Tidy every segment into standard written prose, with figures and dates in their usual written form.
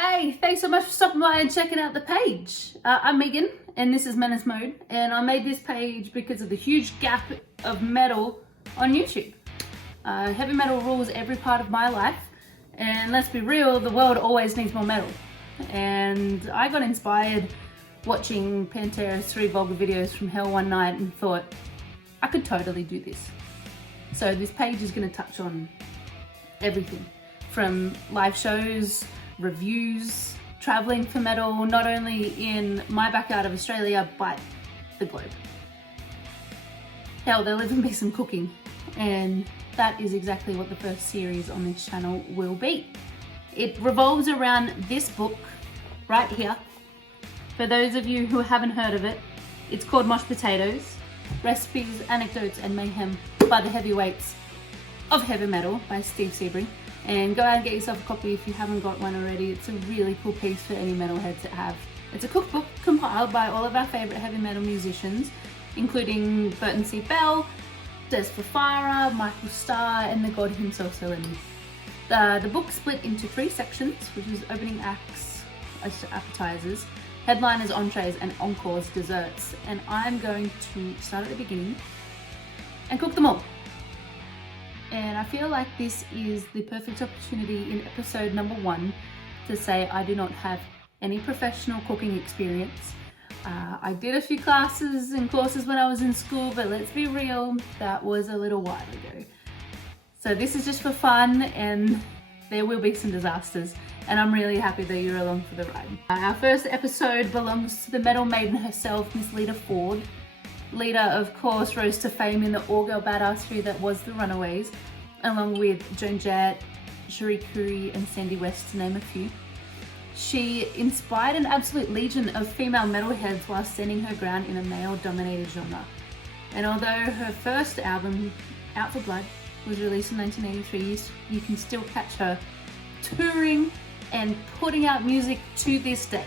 Hey, thanks so much for stopping by and checking out the page. I'm Megan, and this is Menace Mode, and I made this page because of the huge gap of metal on YouTube. Heavy metal rules every part of my life, and let's be real, the world always needs more metal. And I got inspired watching Pantera's 3 vulgar videos from hell one night and thought, I could totally do this. So this page is going to touch on everything, from live shows, reviews, traveling for metal, not only in my backyard of Australia, but the globe. Hell, there'll even be some cooking, and that is exactly what the first series on this channel will be. It revolves around this book right here. For those of you who haven't heard of it, it's called Mosh Potatoes, Recipes, Anecdotes and Mayhem by the Heavyweights of Heavy Metal by Steve Seabury. And go out and get yourself a copy if you haven't got one already. It's a really cool piece for any metalhead to have. It's a cookbook compiled by all of our favourite heavy metal musicians, including Burton C. Bell, Des Fafara, Michael Starr, and the god himself, Sir Lemmy. The book split into 3 sections, which is opening acts, appetizers, headliners, entrees, and encores, desserts. And I'm going to start at the beginning and cook them all. And I feel like this is the perfect opportunity in episode number 1 to say I do not have any professional cooking experience. I did a few classes and courses when I was in school, but let's be real, that was a little while ago. So this is just for fun, and there will be some disasters, and I'm really happy that you're along for the ride. Our first episode belongs to the metal maiden herself, Miss Lita Ford. Lita, of course, rose to fame in the all-girl badassery that was the Runaways, along with Joan Jett, Cherie Currie, and Sandy West, to name a few. She inspired an absolute legion of female metalheads while standing her ground in a male-dominated genre. And although her first album, Out for Blood, was released in 1983, you can still catch her touring and putting out music to this day.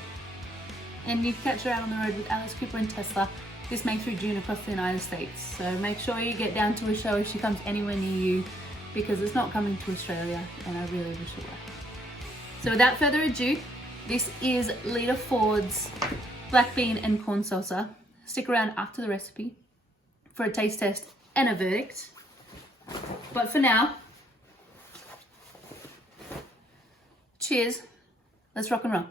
And you can catch her out on the road with Alice Cooper and Tesla this May through June across the United States. So make sure you get down to a show if she comes anywhere near you, because it's not coming to Australia, and I really wish it were. So without further ado, this is Lita Ford's black bean and corn salsa. Stick around after the recipe for a taste test and a verdict. But for now, cheers, let's rock and roll.